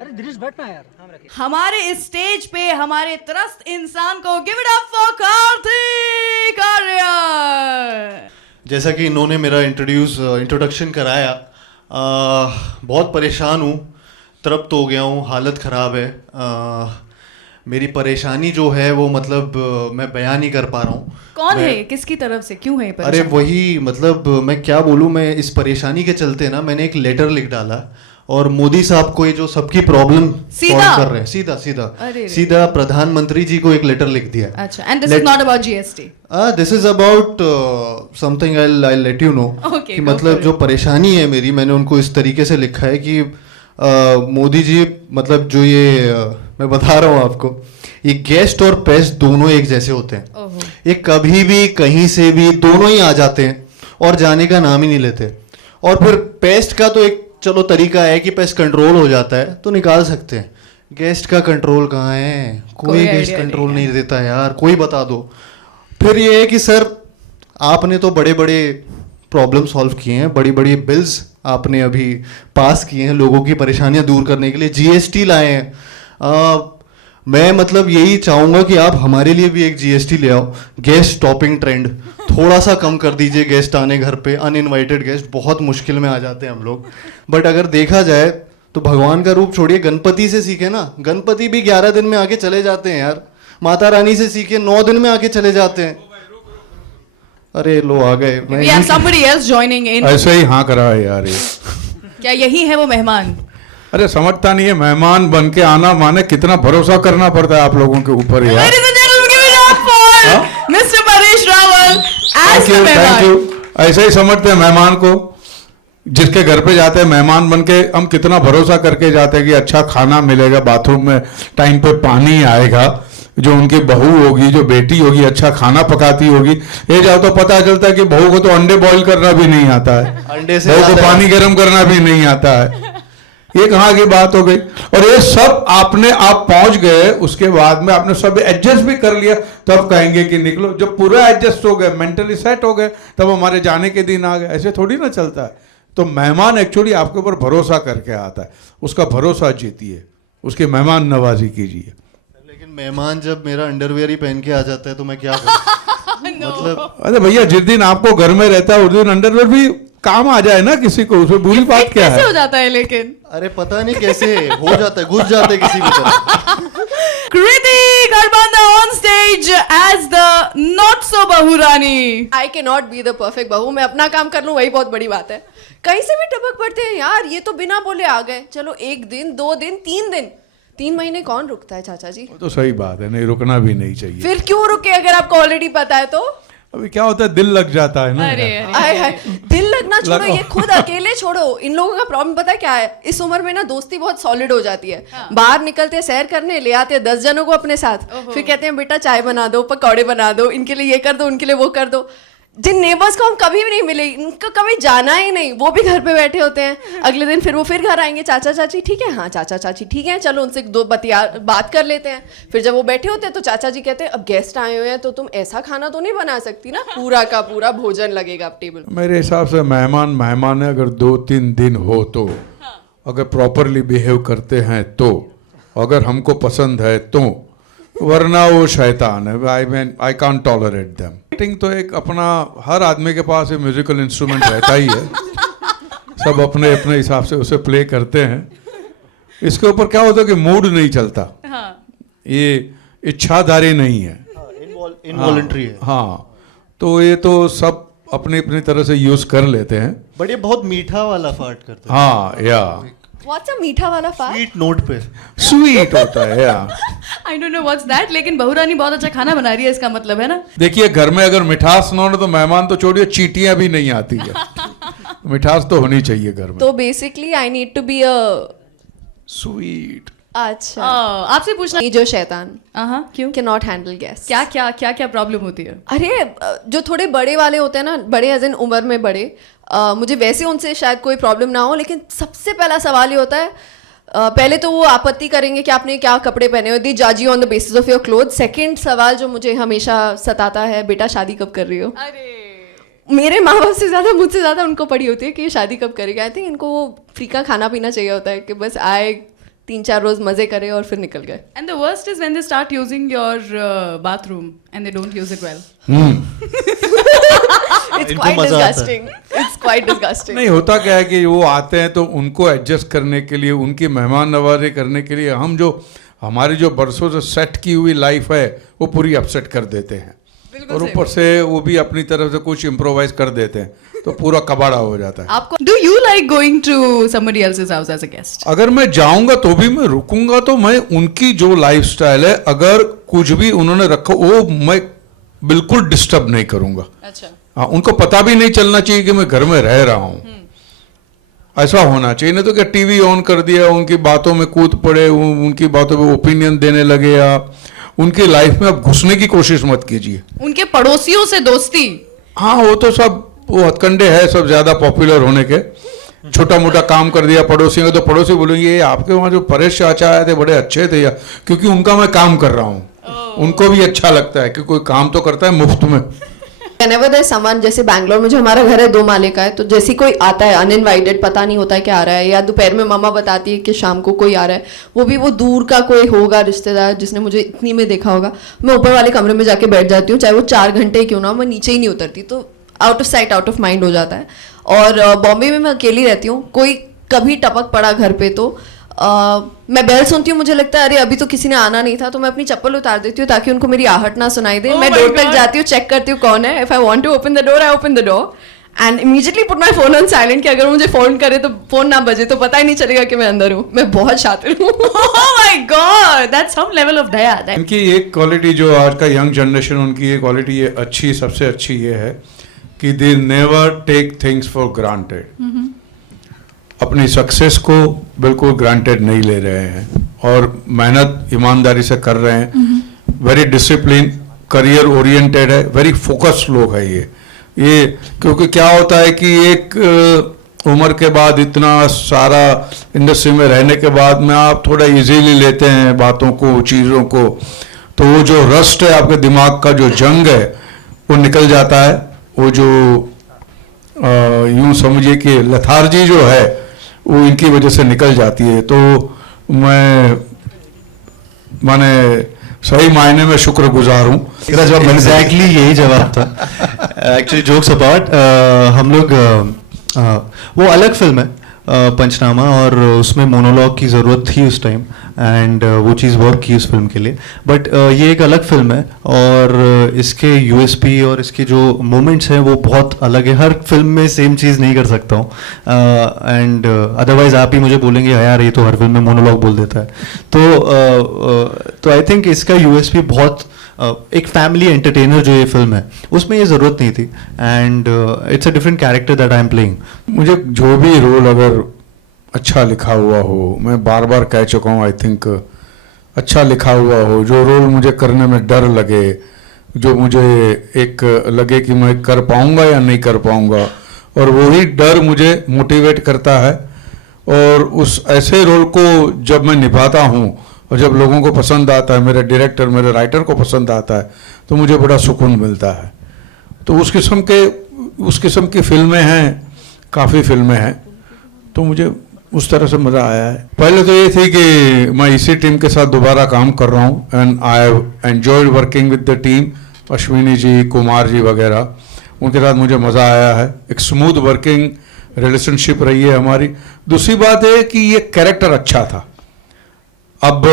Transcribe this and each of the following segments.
अरे दिनेश बैठना यार। हमारे इस स्टेज पे हमारे त्रस्त इंसान को give it up for Kartik Arya. जैसा कि इन्होंने मेरा इंट्रोडक्शन कराया, बहुत परेशान हूँ, तृप्त हो गया हूँ, हालत ख़राब है। मेरी परेशानी जो है वो मतलब मैं बयान नहीं कर पा रहा हूँ। कौन है, किसकी तरफ से, क्यों है अरे वही मतलब मैं क्या बोलूँ, मैं इस परेशानी के चलते ना मैंने एक लेटर लिख डाला और मोदी साहब को, ये जो सबकी प्रॉब्लम सॉल्व कर रहे हैं, सीधा प्रधानमंत्री जी को एक लेटर लिख दिया। अच्छा, and this is not about GST, this is about something I let you know कि मतलब जो परेशानी है मेरी, मैंने उनको इस तरीके से लिखा है कि मोदी जी, मतलब जो ये मैं बता रहा हूँ आपको, ये गेस्ट और पेस्ट दोनों एक जैसे होते हैं। ये कभी भी कहीं से भी दोनों ही आ जाते हैं और जाने का नाम ही नहीं लेते। और फिर पेस्ट का तो एक चलो तरीका है कि पेस्ट कंट्रोल हो जाता है तो निकाल सकते हैं, गेस्ट का कंट्रोल कहाँ है? कोई गेस्ट कंट्रोल नहीं देता यार, कोई बता दो। फिर ये है कि सर आपने तो बड़े बड़े प्रॉब्लम सॉल्व किए हैं, बड़ी बड़ी बिल्स आपने अभी पास किए हैं लोगों की परेशानियां दूर करने के लिए, जीएसटी लाए हैं। मैं मतलब यही चाहूँगा कि आप हमारे लिए भी एक जीएसटी ले आओ, गेस्ट स्टॉपिंग ट्रेंड थोड़ा सा कम कर दीजिए। गेस्ट आने घर पे, अनइनवाइटेड गेस्ट, बहुत मुश्किल में आ जाते हैं हम लोग। बट अगर देखा जाए तो भगवान का रूप छोड़िए, गणपति से सीखे ना, गणपति भी 11 दिन में आके चले जाते हैं यार। माता रानी से सीखे, 9 दिन में आके चले जाते हैं। अरे लो आ गए। We have somebody else joining in. ऐसे ही हाँ करा है यार ये। क्या यही है वो मेहमान? अरे समझता नहीं है, मेहमान बन के आना माने कितना भरोसा करना पड़ता है आप लोगों के ऊपर यार। Ladies and gentlemen, give it up for Mr. Paresh Rawal as the thank मेहमान। यू। ऐसे ही समझते हैं मेहमान को, जिसके घर पे जाते हैं मेहमान बन के, हम कितना भरोसा करके जाते हैं कि अच्छा खाना मिलेगा, बाथरूम में टाइम पे पानी आएगा, जो उनकी बहू होगी, जो बेटी होगी अच्छा खाना पकाती होगी। ये जाओ तो पता चलता है कि बहू को तो अंडे बॉईल करना भी नहीं आता है, अंडे से बहू को पानी गर्म करना भी नहीं आता है। ये कहाँ की बात हो गई? और ये सब आपने आप पहुंच गए, उसके बाद में आपने सब एडजस्ट भी कर लिया, तब कहेंगे कि निकलो। जब पूरा एडजस्ट हो गए, मेंटली सेट हो गए, तब हमारे जाने के दिन आ गए। ऐसे थोड़ी ना चलता है। तो मेहमान एक्चुअली आपके ऊपर भरोसा करके आता है, उसका भरोसा जीतिए, उसकी मेहमान नवाजी कीजिए। लेकिन मेहमान जब मेरा अंडरवियर ही पहन के आ जाता है तो मैं क्या करूं? मतलब अरे भैया, जिस दिन आपको घर में रहता है उस दिन अंडरवियर भी काम आ जाए ना किसी को, उसमें बुरी बात क्या है? कैसे हो जाता है लेकिन? अरे पता नहीं कैसे हो जाता है, घुस जाते हैं किसी भी तरह। Kriti Garbanda on stage as the not so bahurani. I cannot be the perfect बहू, मैं अपना काम कर लूँ वही बहुत बड़ी बात है। कहीं से भी टपक पड़ते हैं यार, ये तो बिना बोले आ गए। चलो 1 दिन 2 दिन 3 दिन, 3 महीने कौन रुकता है चाचा जी? तो सही बात है, नहीं रुकना भी नहीं चाहिए। फिर क्यों रुके अगर आपको ऑलरेडी पता है तो? अभी क्या होता है, दिल लग जाता है ना। आय हाय, दिल लगना छोड़ो, ये खुद अकेले छोड़ो। इन लोगों का प्रॉब्लम पता है क्या है? इस उम्र में ना दोस्ती बहुत सॉलिड हो जाती है। बाहर निकलते सैर करने, ले आते 10 जनों को अपने साथ, फिर कहते हैं बेटा चाय बना दो, पकौड़े बना दो, इनके लिए ये कर दो, उनके लिए वो कर दो। जिन नेबर्स को हम कभी भी नहीं मिले, इनको कभी जाना ही नहीं, वो भी घर पे बैठे होते हैं। अगले दिन फिर वो फिर घर आएंगे, चाचा चाची ठीक है, हाँ चाचा चाची ठीक है, चलो उनसे 2 बात कर लेते हैं। फिर जब वो बैठे होते हैं तो चाचा जी कहते हैं अब गेस्ट आए हुए हैं तो तुम ऐसा खाना तो नहीं बना सकती ना, पूरा का पूरा भोजन लगेगा आप टेबल। मेरे हिसाब से मेहमान है, अगर 2-3 दिन हो तो, अगर प्रॉपरली बिहेव करते हैं तो, अगर हमको पसंद है तो, वरना वो शैतान है। I can't tolerate them. तो एक अपना हर आदमी के पास एक म्यूजिकल इंस्ट्रूमेंट रहता ही है, सब अपने अपने हिसाब से उसे प्ले करते हैं। इसके ऊपर क्या होता है कि मूड नहीं चलता, ये इच्छाधारी नहीं है, इनवॉलंटरी है। हाँ, तो ये तो सब अपनी अपनी तरह से यूज कर लेते हैं। बट ये बहुत मीठा वाला फार्ट करते हैं। हाँ या व्हाट्स अ मीठा वाला फार्ट? स्वीट नोट पे स्वीट होता है या I don't know what's that, लेकिन बहुरानी बहुत अच्छा खाना बना रही है, इसका मतलब है ना। देखिए, घर में अगर मिठास ना हो तो मेहमान तो छोड़िए, चींटियां भी नहीं आती है। मिठास तो होनी चाहिए घर में। तो basically I need to be a sweet. अच्छा, आपसे पूछना, ये जो शैतान क्यों, कैन नॉट हैंडल गेस्ट, क्या क्या क्या क्या प्रॉब्लम होती है? अरे जो थोड़े बड़े वाले होते हैं ना, बड़े एज इन उम्र में बड़े, मुझे वैसे उनसे शायद कोई प्रॉब्लम ना हो, लेकिन सबसे पहला सवाल ये होता है, पहले तो वो आपत्ति करेंगे कि आपने क्या कपड़े पहने हुए, दी जज you on the basis of your cloth. Second सवाल जो मुझे हमेशा सताता है, बेटा शादी कब कर रही हो? अरे मेरे माँ बाप से ज़्यादा मुझसे ज़्यादा उनको पड़ी होती है कि ये शादी कब करेगा. आई थिंक इनको वो फ्री का खाना पीना चाहिए होता है कि बस आए 3-4 रोज मजे करे और फिर निकल गए. And the worst is when they start using your bathroom and they don't use it well. It's quite disgusting. It's quite disgusting. नहीं होता क्या है कि वो आते हैं तो उनको एडजस्ट करने के लिए, उनकी मेहमान नवाजी करने के लिए हम जो हमारी जो बरसों से सेट की हुई लाइफ है वो पूरी अपसेट कर देते हैं. और ऊपर से वो भी अपनी तरफ से कुछ इम्प्रोवाइज कर देते हैं तो पूरा कबाड़ा हो जाता है. आपको do you like going to somebody else's house as a guest? अगर मैं जाऊंगा तो भी मैं रुकूंगा तो मैं उनकी जो लाइफस्टाइल है अगर कुछ भी उन्होंने रखा वो मैं बिल्कुल डिस्टर्ब नहीं करूंगा. अच्छा. हाँ, उनको पता भी नहीं चलना चाहिए कि मैं घर में रह रहा हूँ. ऐसा होना चाहिए. नहीं तो क्या टीवी ऑन कर दिया, उनकी बातों में कूद पड़े, उनकी बातों पे ओपिनियन देने लगे या उनकी लाइफ में आप घुसने की कोशिश मत कीजिए. उनके पड़ोसियों से दोस्ती. हाँ, वो तो सब वो हथकंडे है सब ज्यादा पॉपुलर होने के. छोटा मोटा काम कर दिया पड़ोसियों का तो पड़ोसी बोलेंगे ये आपके वहाँ जो परेश चाचा आए थे बड़े अच्छे थे, या क्योंकि उनका मैं काम कर रहा हूँ. उनको भी अच्छा लगता है कि कोई काम तो करता है मुफ्त में. Whenever there's someone, जैसे बैंगलोर में जो हमारा घर है 2 माले का है, तो जैसे कोई आता है अनइनवाइटेड, पता नहीं होता है क्या आ रहा है, या दोपहर में मामा बताती है कि शाम को कोई आ रहा है, वो भी वो दूर का कोई होगा रिश्तेदार जिसने मुझे इतनी में देखा होगा, मैं ऊपर वाले कमरे में जाके बैठ जाती हूँ, चाहे वो 4 घंटे क्यों ना, मैं नीचे ही नहीं उतरती. तो out of sight out of mind हो जाता है. और बॉम्बे में मैं अकेली रहती हूँ. कोई कभी टपक पड़ा घर पे तो मैं बेल सुनती हूँ, मुझे लगता है अरे अभी तो किसी ने आना नहीं था, तो मैं अपनी चप्पल उतार देती हूँ ताकि उनको मेरी आहट ना सुनाई दे. मैं डोर तक जाती हूँ, चेक करती हूँ कौन है. If I want to open the door I open the door and immediately put my phone on silent कि अगर मुझे फोन करे तो फोन ना बजे तो पता ही नहीं चलेगा कि मैं अंदर हूँ. मैं बहुत शातिर हूँ. Oh my God, that's some level of दया. इनकी एक क्वालिटी जो आज का यंग जनरेशन, उनकी ये क्वालिटी ये अच्छी, सबसे अच्छी ये है कि they never take things for granted. अपनी सक्सेस को बिल्कुल ग्रांटेड नहीं ले रहे हैं और मेहनत ईमानदारी से कर रहे हैं. वेरी डिसिप्लिन, करियर ओरिएंटेड है, वेरी फोकस्ड लोग है ये. क्योंकि क्या होता है कि एक उम्र के बाद इतना सारा इंडस्ट्री में रहने के बाद में आप थोड़ा इजीली लेते हैं बातों को, चीज़ों को, तो वो जो रस्ट है आपके दिमाग का, जो जंग है वो निकल जाता है. वो जो यूं समझिए कि लेथार्जी जो है वो इनकी वजह से निकल जाती है. तो मैंने सही मायने में शुक्रगुजार हूँ. मेरा जवाब एग्जैक्टली यही जवाब था. एक्चुअली जोक्स अपार्ट, हम लोग वो अलग फिल्म है पंचनामा, और उसमें मोनोलॉग की ज़रूरत थी उस टाइम एंड वो चीज़ वर्क की उस फिल्म के लिए. बट ये एक अलग फिल्म है और इसके यूएसपी और इसके जो मोमेंट्स हैं वो बहुत अलग है. हर फिल्म में सेम चीज़ नहीं कर सकता हूँ एंड अदरवाइज आप ही मुझे बोलेंगे यार ये तो हर फिल्म में मोनोलॉग बोल देता है. तो आई थिंक इसका यूएसपी बहुत एक फैमिली एंटरटेनर जो ये फिल्म है उसमें ये ज़रूरत नहीं थी and it's a different character that I am playing. मुझे जो भी रोल अगर अच्छा लिखा हुआ हो, मैं बार बार कह चुका हूँ, आई थिंक अच्छा लिखा हुआ हो, जो रोल मुझे करने में डर लगे, जो मुझे एक लगे कि मैं कर पाऊँगा या नहीं कर पाऊँगा, और वही डर मुझे मोटिवेट करता है. और उस ऐसे रोल को जब मैं निभाता हूँ और जब लोगों को पसंद आता है, मेरे डायरेक्टर मेरे राइटर को पसंद आता है, तो मुझे बड़ा सुकून मिलता है. तो उस किस्म की फिल्में हैं, काफ़ी फिल्में हैं, तो मुझे उस तरह से मज़ा आया है. पहले तो ये थी कि मैं इसी टीम के साथ दोबारा काम कर रहा हूँ and I have enjoyed working with the team. Ashwini ji, Kumar ji वगैरह, उनके साथ मुझे मज़ा आया है. एक स्मूथ वर्किंग रिलेशनशिप रही है हमारी. दूसरी बात है कि ये कैरेक्टर अच्छा था. अब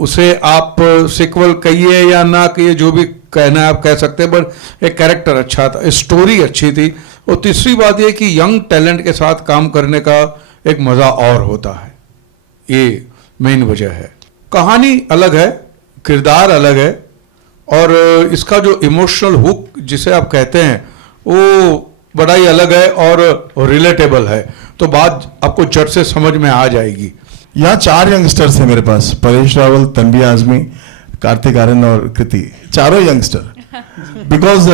उसे आप सिक्वल कहिए या ना कहिए, जो भी कहना है आप कह सकते हैं, बट एक कैरेक्टर अच्छा था, स्टोरी अच्छी थी. और तीसरी बात यह कि यंग टैलेंट के साथ काम करने का एक मज़ा और होता है. ये मेन वजह है. कहानी अलग है, किरदार अलग है, और इसका जो इमोशनल हुक जिसे आप कहते हैं वो बड़ा ही अलग है और रिलेटेबल है. तो बात आपको झट से समझ में आ जाएगी. यहाँ 4 यंगस्टर्स हैं मेरे पास, परेश रावल, तन्वी आजमी, कार्तिक आर्यन और कृति. चारों यंगस्टर. बिकॉज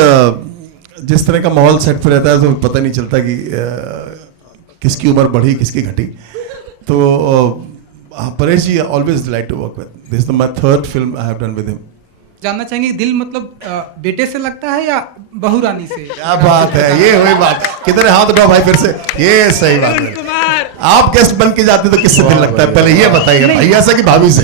जिस तरह का माहौल सेट पर रहता है तो पता नहीं चलता कि किसकी उम्र बढ़ी किसकी घटी. तो Paresh ji always delight to work with. This is my 3rd film I have done with him जानना चाहेंगे दिल मतलब बेटे से लगता है या बहू रानी से? क्या बात है, ये हुई बात। किधर हाथ उठाओ भाई फिर से, ये सही बात है। आप गेस्ट बन के जाते तो किससे दिल लगता है, पहले ये बताइए, भैया से कि भाभी से?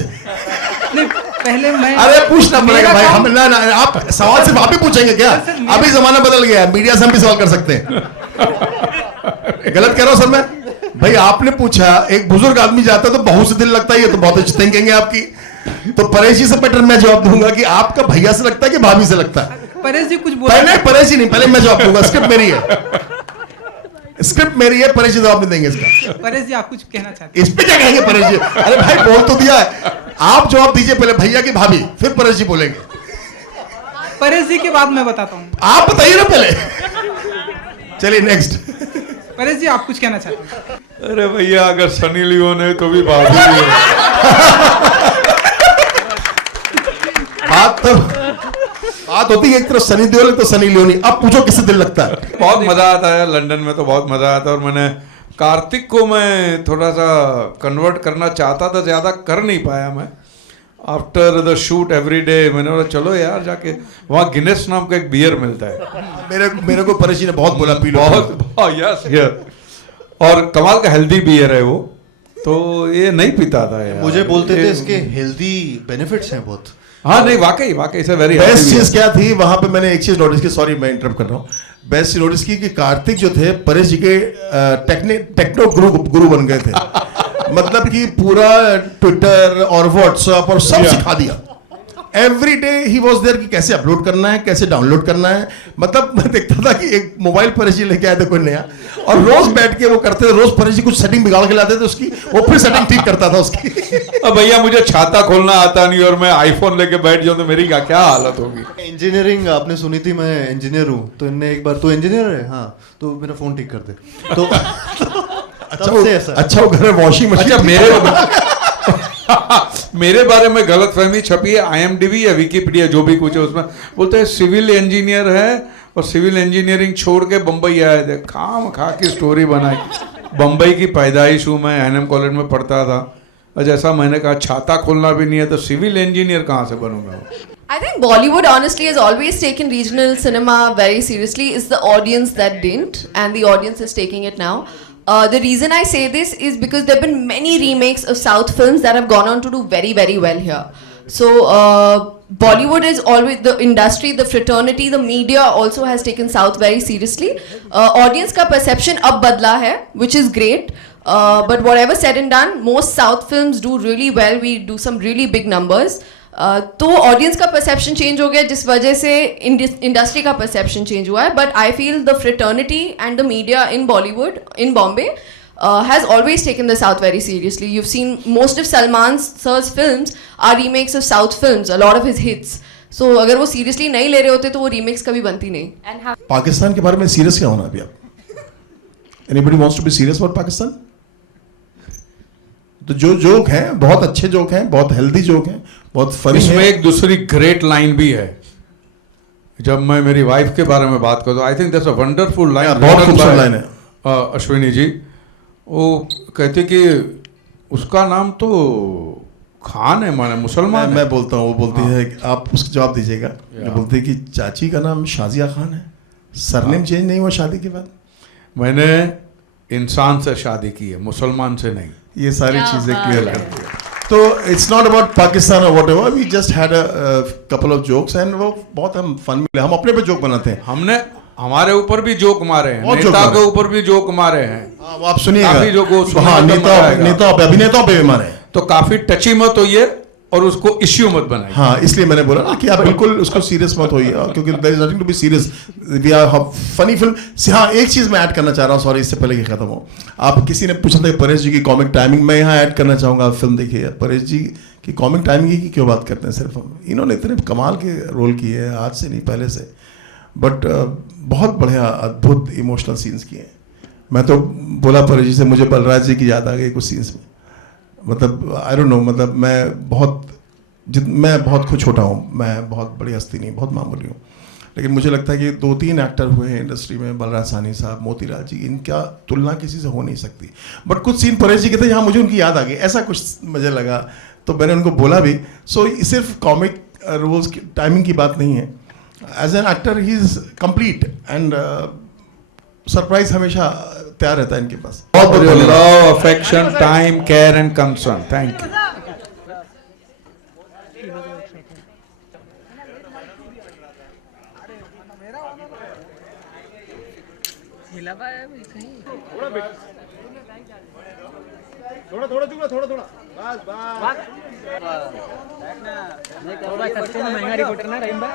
नहीं, पहले मैं अरे पूछना पड़ेगा भाई, हम ना आप सवाल सिर्फ आप ही पूछेंगे क्या? अभी जमाना बदल गया है, मीडिया से हम भी सवाल कर सकते हैं। गलत कह रहा हूं सर मैं? भाई आपने पूछा, एक बुजुर्ग आदमी जाता है तो बहू से दिल लगता है, ये तो बहुत अच्छी थिंकिंग है आपकी। तो परेश जी से बेटर मैं जवाब दूंगा कि आपका भैया से लगता है कि भाभी से लगता है? परेश जी कुछ बोला? पहले परेश जी नहीं, पहले मैं जवाब दूंगा, स्क्रिप्ट मेरी है, स्क्रिप्ट मेरी है, परेश जी जवाब नहीं देंगे इसका। परेश जी आप कुछ कहना चाहते इस पे क्या कहेंगे परेश जी? अरे भाई बोल तो दिया है, आप जवाब दीजिए पहले, भैया की भाभी, फिर परेश जी बोलेंगे। हैं? परेश जी के बाद मैं बताता हूँ। आप बताइए ना पहले। चलिए नेक्स्ट। परेश जी आप कुछ कहना चाहते हैं? अरे भैया अगर सनी लियोन है तो भी भाभी है। बात होती है एक तरफ सनी देओल तो सनी लियोनी। अब पूछो किससे दिल लगता है? बहुत मजा आता है लंदन में, तो बहुत मजा आता है। और मैंने कार्तिक को मैं थोड़ा सा कन्वर्ट करना चाहता था, ज्यादा कर नहीं पाया मैं। After the shoot every day मैंने बोला चलो यार जाके वहाँ गिनेस नाम का एक बियर मिलता है। मेरे को परेश जी ने बहुत बोला पी लो। बहुत यस हियर, और कमाल का हेल्दी बियर है वो, तो ये नहीं पीता था यार। मुझे बोलते थे इसके हेल्दी बेनिफिट्स हैं बहुत। हाँ नहीं वाकई से वेरी बेस्ट चीज क्या थी वहां पे, मैंने एक चीज नोटिस की, सॉरी मैं इंटरप्ट कर रहा हूँ, बेस्ट चीज नोटिस की कि कार्तिक जो थे परेश जी के टेक्नो गुरु बन गए थे। मतलब कि पूरा ट्विटर और व्हाट्सएप और सब सिखा दिया। Every day he was there कि कैसे अपलोड करना है, कैसे डाउनलोड करना है। मतलब मैं देखता था कि एक मोबाइल परेश जी लेके आए थे कोई नया, और रोज बैठ के वो करते थे, रोज परेश जी कुछ सेटिंग बिगाड़ के लाते थे उसकी, वो फिर सेटिंग ठीक करता था उसकी। अब भैया मुझे छाता खोलना आता नहीं और मैं आईफोन लेके बैठ जाऊं तो मेरी क्या हालत होगी। इंजीनियरिंग आपने सुनी थी, मैं इंजीनियर हूँ, तो इनने एक बार, तो इंजीनियर है हाँ, तो मेरा फोन ठीक कर दे। तो अच्छा वो घर में वॉशिंग मशीन। अच्छा मेरे बारे में गलत फहमी छपी है, IMDb या विकिपीडिया जो भी कुछ है उसमें बोलते हैं सिविल इंजीनियर है और सिविल इंजीनियरिंग छोड़ के बम्बई आए थे। खाम खा की स्टोरी बनाई। बम्बई की पैदाइश हूँ मैं, NM कॉलेज में पढ़ता था, और जैसा मैंने कहा छाता खोलना भी नहीं है तो सिविल इंजीनियर कहाँ से बनूंगा। I think Bollywood honestly has always taken regional cinema very seriously. It's the audience that didn't, and the audience is taking it now. The reason I say this is because there have been many remakes of South films that have gone on to do very, very well here. So Bollywood is always the industry, the fraternity, the media also has taken South very seriously. Audience का perception अब बदला है, which is great. But whatever said and done, most South films do really well. We do some really big numbers. तो audience का perception change हो गया, जिस वजह से इंडस्ट्री का परसेप्शन चेंज हुआ है. But I feel the fraternity and the media in Bollywood, in Bombay, has always taken the South very seriously. You've seen most of Salman sir's films are remakes of South films, a lot of his hits. So अगर वो seriously नहीं ले रहे होते तो वो remakes कभी बनती नहीं. पाकिस्तान के बारे में सीरियस क्या होना अभी आप? Anybody wants to be serious about Pakistan? तो जो जोक हैं बहुत अच्छे जोक हैं, बहुत हेल्दी जोक हैं, बहुत फनी है. इसमें एक दूसरी ग्रेट लाइन भी है. जब मैं मेरी वाइफ के बारे में बात करूँ, I think that's a wonderful line, बहुत खूबसूरत लाइन है. अश्विनी जी वो कहते कि उसका नाम तो खान है, माने मुसलमान. मैं बोलता हूँ, वो बोलती है, आप उसका जवाब दीजिएगा. बोलती है कि चाची का नाम शाजिया खान है, सरनेम चेंज नहीं हुआ शादी के बाद. मैंने इंसान से शादी की है, मुसलमान से नहीं. ये सारी चीजें क्लियर करती है. तो इट्स नॉट अबाउट पाकिस्तान और whatever, we just had a couple of jokes and वो बहुत हम फन मिले. हम अपने पे जोक बनाते हैं. हमने हमारे ऊपर भी जोक मारे हैं, नेता के ऊपर भी जोक मारे हैं. आप सुनिएगा. हाँ, अभिनेताओं पे भी मारे हैं. तो काफी टची मत होइए और उसको इश्यू मत बनाइए. हाँ, इसलिए मैंने बोला ना कि आप बिल्कुल उसको सीरियस मत होइए, क्योंकि there is nothing to be serious. We are funny film. हाँ, एक चीज मैं ऐड करना चाह रहा हूँ, सॉरी इससे पहले कि खत्म हो. आप किसी ने पूछा था परेश जी की कॉमिक टाइमिंग, मैं यहाँ ऐड करना चाहूँगा. आप फिल्म देखिए, परेश जी की कॉमिक टाइमिंग की क्यों बात करते हैं सिर्फ हम. इन्होंने इतने कमाल के रोल किए हैं, आज से नहीं पहले से, बट बहुत बढ़िया अद्भुत इमोशनल सीन्स किए हैं. मैं तो बोला परेश जी से, मुझे बलराज जी की याद आ गई कुछ सीन्स में. मतलब आई डोंट नो, मतलब मैं बहुत खुद छोटा हूँ, मैं बहुत बड़ी हस्ती नहीं, बहुत मामूली हूँ, लेकिन मुझे लगता है कि 2-3 एक्टर हुए हैं इंडस्ट्री में, बलराज साहनी साहब, मोतीलाल जी, इनका तुलना किसी से हो नहीं सकती. बट कुछ सीन परेश जी के थे जहाँ मुझे उनकी याद आ गई, ऐसा कुछ मुझे लगा, तो मैंने उनको बोला भी. सो सिर्फ कॉमिक रोल्स की टाइमिंग की बात नहीं है. As an actor he is complete and surprise हमेशा तैयार रहता है इनके पास. बहुत love, affection, time, care and concern. Thank you. महंगा रिपोर्टर ना रहीम भाई.